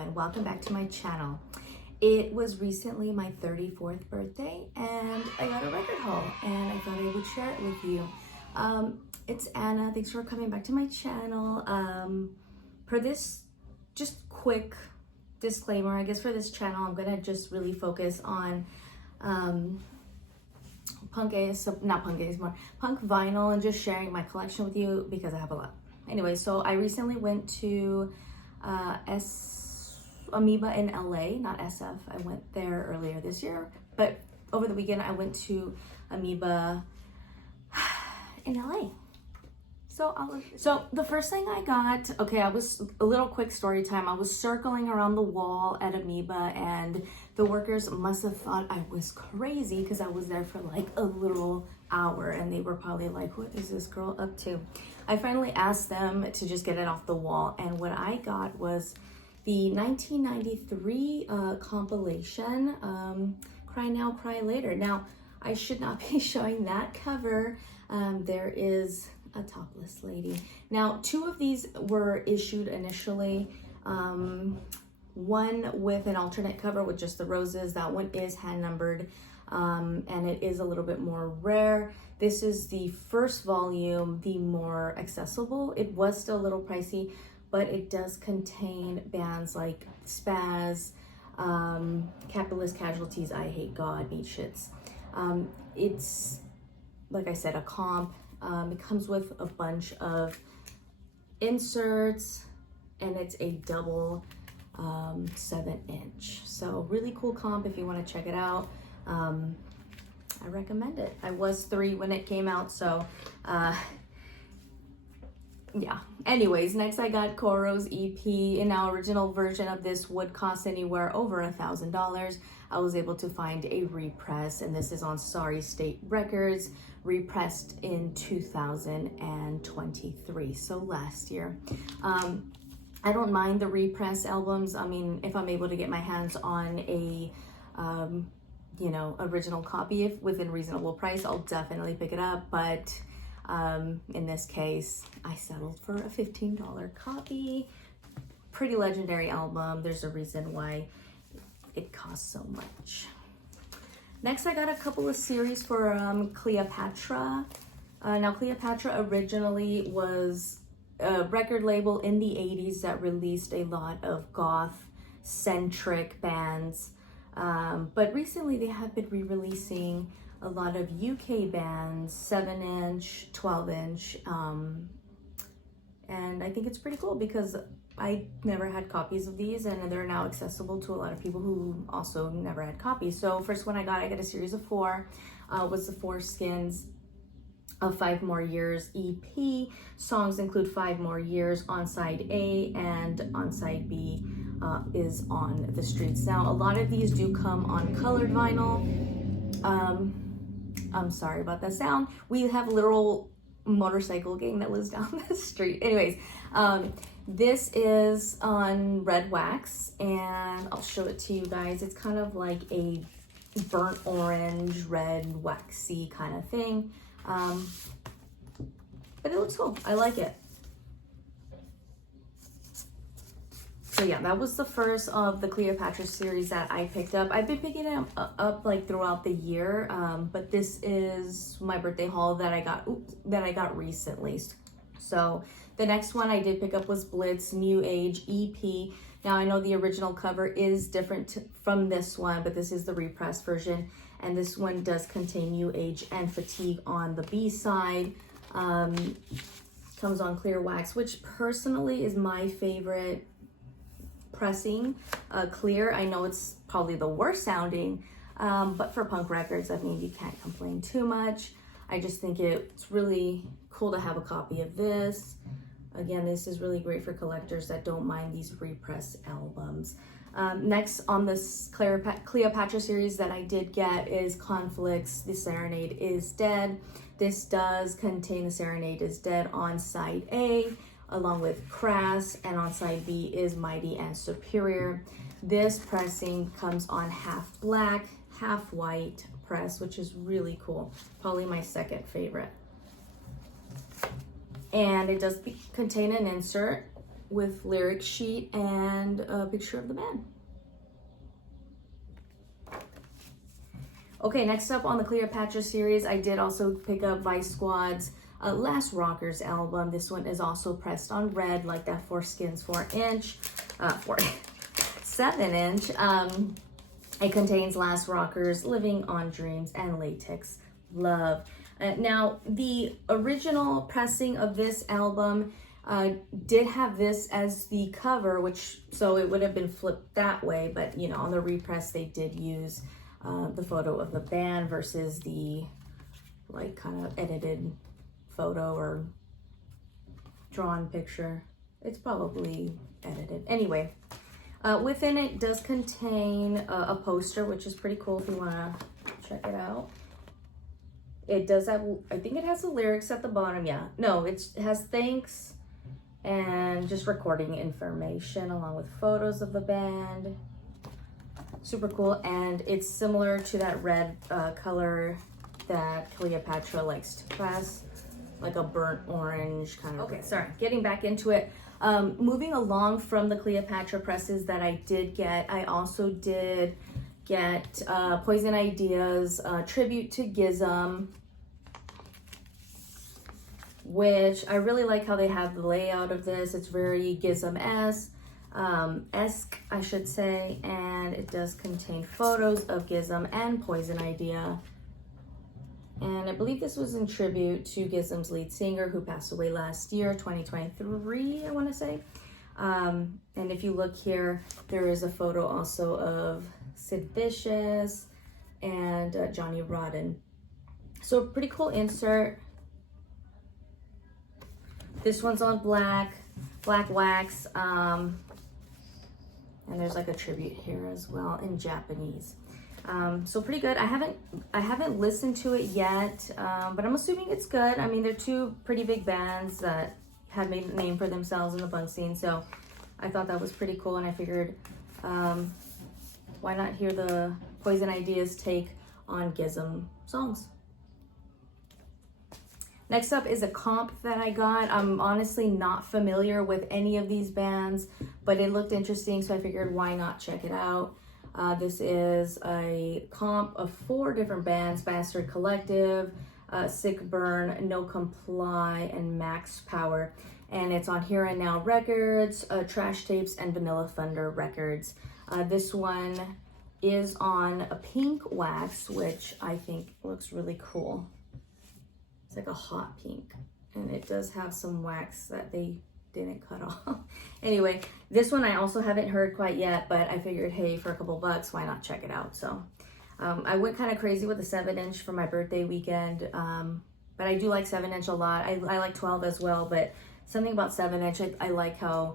and welcome back to my channel. It was recently my 34th birthday and I got a record haul and I thought I would share it with you. It's Anna. Thanks for coming back to my channel. For this just quick disclaimer, I guess for this channel I'm gonna just really focus on punk vinyl and just sharing my collection with you because I have a lot. Anyway, so I recently went to Amoeba in LA, not SF. I went there earlier this year, but over the weekend I went to Amoeba in LA. So the first thing I got, okay, I was a little quick story time. I was circling around the wall at Amoeba and the workers must have thought I was crazy because I was there for like a little hour and they were probably like, what is this girl up to? I finally asked them to just get it off the wall, and what I got was the 1993 compilation, Cry Now, Cry Later. Now, I should not be showing that cover. There is a topless lady. Now, two of these were issued initially. One with an alternate cover with just the roses. That one is hand numbered, and it is a little bit more rare. This is the first volume, the more accessible. It was still a little pricey, but it does contain bands like Spaz, Capitalist Casualties, I Hate God, Beat Shits. It's, like I said, a comp. It comes with a bunch of inserts and it's a double 7-inch. So really cool comp if you want to check it out. I recommend it. I was 3 when it came out, so yeah. Anyways, next I got Koro's EP. In our original version of this would cost anywhere over $1,000. I was able to find a repress, and this is on Sorry State Records, repressed in 2023, so last year. I don't mind the repress albums. I mean, if I'm able to get my hands on a original copy if within reasonable price, I'll definitely pick it up. But in this case, I settled for a $15 copy. Pretty legendary album. There's a reason why it costs so much. Next, I got a couple of series for Cleopatra. Now, Cleopatra originally was a record label in the 80s that released a lot of goth-centric bands. But recently they have been re-releasing a lot of UK bands, 7-inch, 12-inch, and I think it's pretty cool because I never had copies of these and they're now accessible to a lot of people who also never had copies. So first one I got a series of 4, was the 4 Skins of 5 More Years EP. Songs include 5 More Years on side A, and on side B is On the Streets. Now, a lot of these do come on colored vinyl. I'm sorry about that sound. We have a literal motorcycle gang that lives down the street. Anyways, this is on red wax, and I'll show it to you guys. It's kind of like a burnt orange, red, waxy kind of thing. But it looks cool. I like it. So yeah, that was the first of the Cleopatra series that I picked up. I've been picking it up like throughout the year, but this is my birthday haul that I got recently. So the next one I did pick up was Blitz New Age EP. Now I know the original cover is different from this one, but this is the repressed version, and this one does contain New Age and Fatigue on the B side. Comes on clear wax, which personally is my favorite pressing. Clear, I know it's probably the worst sounding, but for punk records, I mean, you can't complain too much. I just think it's really cool to have a copy of this. Again, this is really great for collectors that don't mind these repress albums. Next on this Cleopatra series that I did get is Conflicts, The Serenade Is Dead. This does contain The Serenade Is Dead on side A, along with Crass, and on side B is Mighty and Superior. This pressing comes on half black, half white press, which is really cool. Probably my second favorite. And it does contain an insert with lyric sheet and a picture of the band. Okay, next up on the Cleopatra series, I did also pick up Vice Squad's Last Rockers album. This one is also pressed on red, like that Foreskins 7-inch. It contains Last Rockers, Living on Dreams, and Latex Love. Now, the original pressing of this album did have this as the cover, which, so it would have been flipped that way, but you know, on the repress, they did use the photo of the band versus the like kind of edited photo or drawn picture. It's probably edited. Anyway, within it does contain a poster, which is pretty cool if you want to check it out. It does have, I think it has the lyrics at the bottom. Yeah, no, it has thanks and just recording information along with photos of the band. Super cool, and it's similar to that red color that Cleopatra likes to press, like a burnt orange kind of. Okay, sorry, getting back into it. Moving along from the Cleopatra presses that I did get, I also did get Poison Ideas Tribute to Gizm, which I really like how they have the layout of this. It's very Gizm-esque, I should say, and it does contain photos of Gizm and Poison Idea. And I believe this was in tribute to Gizm's lead singer who passed away last year, 2023, I want to say. And if you look here, there is a photo also of Sid Vicious and Johnny Rotten. So pretty cool insert. This one's on black wax. And there's like a tribute here as well in Japanese. So pretty good. I haven't listened to it yet, but I'm assuming it's good. I mean, they're two pretty big bands that have made a name for themselves in the punk scene, so I thought that was pretty cool, and I figured why not hear the Poison Ideas take on Gizm songs. Next up is a comp that I got. I'm honestly not familiar with any of these bands, but it looked interesting, so I figured why not check it out. This is a comp of 4 different bands: Bastard Collective, Sick Burn, No Comply, and Max Power. And it's on Here and Now Records, Trash Tapes, and Vanilla Thunder Records. This one is on a pink wax, which I think looks really cool. It's like a hot pink, and it does have some wax that they didn't cut off. Anyway, this one I also haven't heard quite yet, but I figured, hey, for a couple bucks, why not check it out? So I went kind of crazy with the 7-inch for my birthday weekend, but I do like 7-inch a lot. I like 12 as well, but something about 7-inch, I like how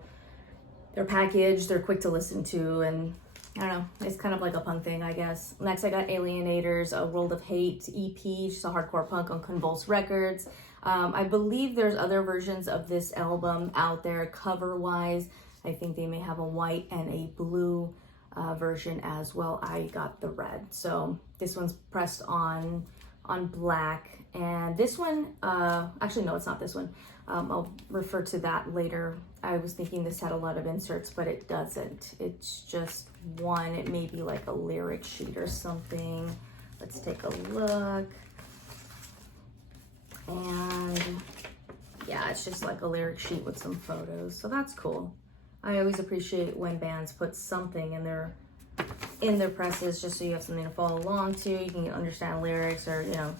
they're packaged, they're quick to listen to, and I don't know, it's kind of like a punk thing, I guess. Next, I got Alienators, A World of Hate EP, just a hardcore punk on Convulse Records. I believe there's other versions of this album out there cover-wise. I think they may have a white and a blue version as well. I got the red. So this one's pressed on black. And this one, actually, no, it's not this one. I'll refer to that later. I was thinking this had a lot of inserts, but it doesn't. It's just one. It may be like a lyric sheet or something. Let's take a look. And yeah, it's just like a lyric sheet with some photos. So that's cool. I always appreciate when bands put something in their presses just so you have something to follow along to. You can understand lyrics or, you know,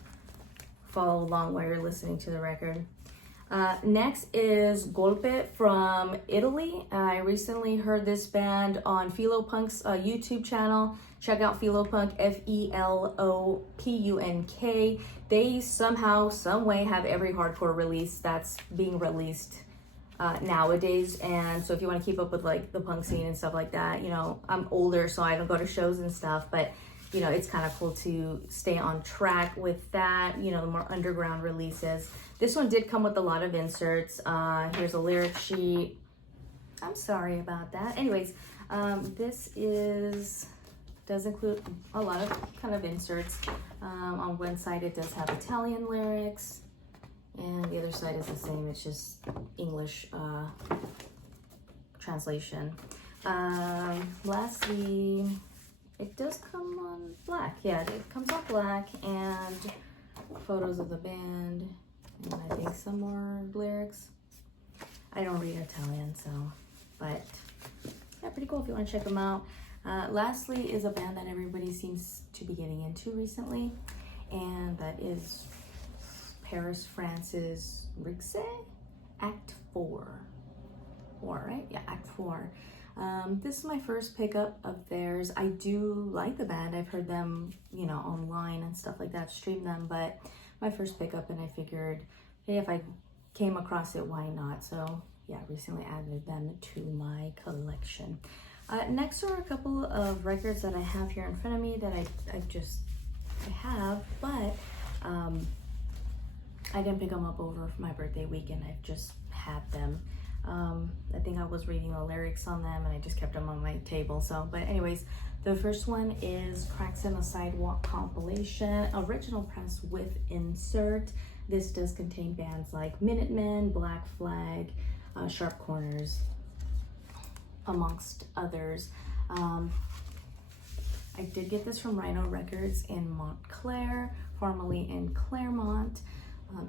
follow along while you're listening to the record. Next is Golpe from Italy. I recently heard this band on Felopunk's YouTube channel. Check out Felopunk, Felopunk. They somehow, some way have every hardcore release that's being released nowadays. And so if you want to keep up with like the punk scene and stuff like that, you know, I'm older, so I don't go to shows and stuff, but you know, it's kind of cool to stay on track with that, you know, the more underground releases. This one did come with a lot of inserts. Here's a lyric sheet. I'm sorry about that. Anyways, this does include a lot of kind of inserts. On one side, it does have Italian lyrics, and the other side is the same. It's just English translation. Lastly, it does come on black. Yeah, it comes on black, and photos of the band, and I think some more lyrics. I don't read Italian, so, but yeah, pretty cool if you want to check them out. Lastly is a band that everybody seems to be getting into recently, and that is Paris, France's Rixe, Act 4. 4, right? Yeah, Act 4. This is my first pickup of theirs. I do like the band. I've heard them, you know, online and stuff like that, stream them, but my first pickup, and I figured, hey, if I came across it, why not? So yeah, recently added them to my collection. Next are a couple of records that I have here in front of me that I have, but I didn't pick them up over my birthday weekend. I've just had them. I think I was reading the lyrics on them and I just kept them on my table. So, but anyways, the first one is Cracks in the Sidewalk compilation, original press with insert. This does contain bands like Minutemen, Black Flag, Sharp Corners, amongst others. I did get this from Rhino Records in Montclair, formerly in Claremont.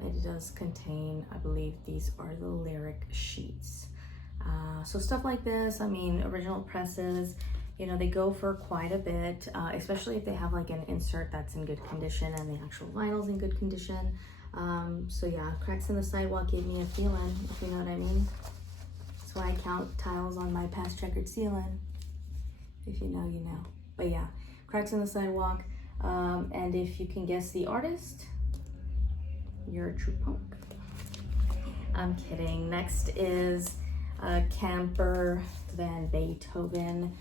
It does contain, I believe these are the lyric sheets. So stuff like this, I mean, original presses, you know, they go for quite a bit, especially if they have like an insert that's in good condition and the actual vinyl's in good condition. So yeah, Cracks in the Sidewalk gave me a feeling, if you know what I mean. That's why I count tiles on my past checkered ceiling. If you know, you know. But yeah, Cracks in the Sidewalk. And if you can guess the artist, you're a true punk. I'm kidding. Next is Camper Van Beethoven.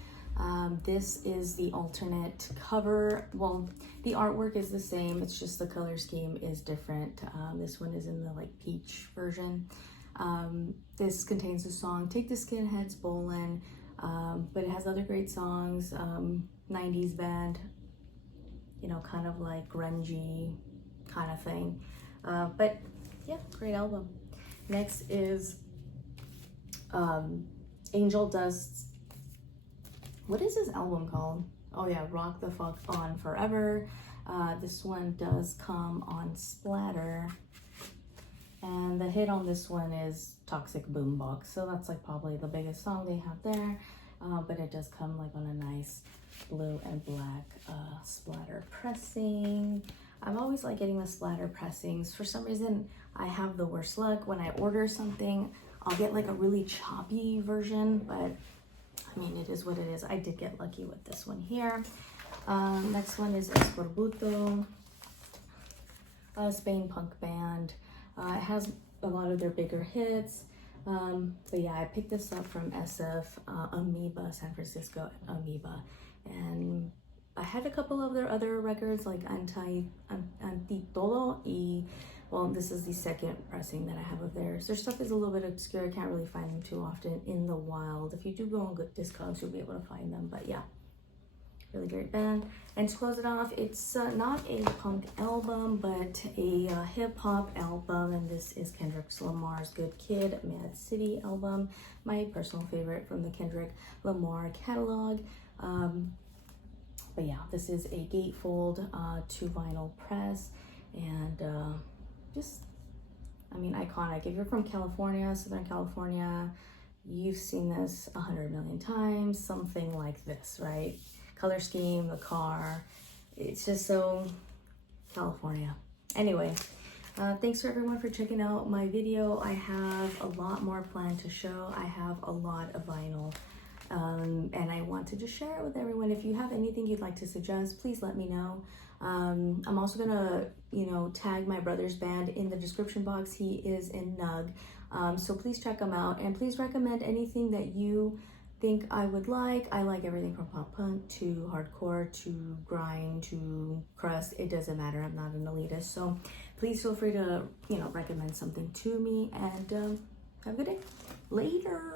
This is the alternate cover. Well, the artwork is the same, it's just the color scheme is different. This one is in the like peach version. This contains the song Take the Skinheads Bowlin', but it has other great songs. 90s band, you know, kind of like grungy kind of thing. But yeah, great album. Next is Angel Dust's, what is this album called? Oh yeah, Rock the Fuck On Forever. This one does come on Splatter. And the hit on this one is Toxic Boombox. So that's like probably the biggest song they have there. But it does come like on a nice blue and black Splatter pressing. I'm always like getting the Splatter pressings. For some reason, I have the worst luck. When I order something, I'll get like a really choppy version, but I mean, it is what it is. I did get lucky with this one here. Next one is Escorbuto, a Spain punk band. It has a lot of their bigger hits. But yeah, I picked this up from SF Amoeba, San Francisco Amoeba. And I had a couple of their other records like Anti Todo y, well, this is the second pressing that I have of theirs. Their stuff is a little bit obscure. I can't really find them too often in the wild. If you do go on good Discogs, you'll be able to find them. But yeah, really great band. And to close it off, it's not a punk album, but a hip-hop album. And this is Kendrick Lamar's Good Kid, Mad City album. My personal favorite from the Kendrick Lamar catalog. But yeah, this is a gatefold 2 vinyl press, and just, I mean, iconic. If you're from California, Southern California, you've seen this 100 million times, something like this, right? Color scheme, the car, it's just so California. Anyway, thanks for everyone for checking out my video. I have a lot more planned to show. I have a lot of vinyl. And I want to just share it with everyone. If you have anything you'd like to suggest, please let me know. I'm also gonna, you know, tag my brother's band in the description box. He is in Nug, so please check him out, and please recommend anything that you think I would like. I like everything from pop punk to hardcore to grind to crust. It doesn't matter. I'm not an elitist, so please feel free to, you know, recommend something to me. And have a good day. Later.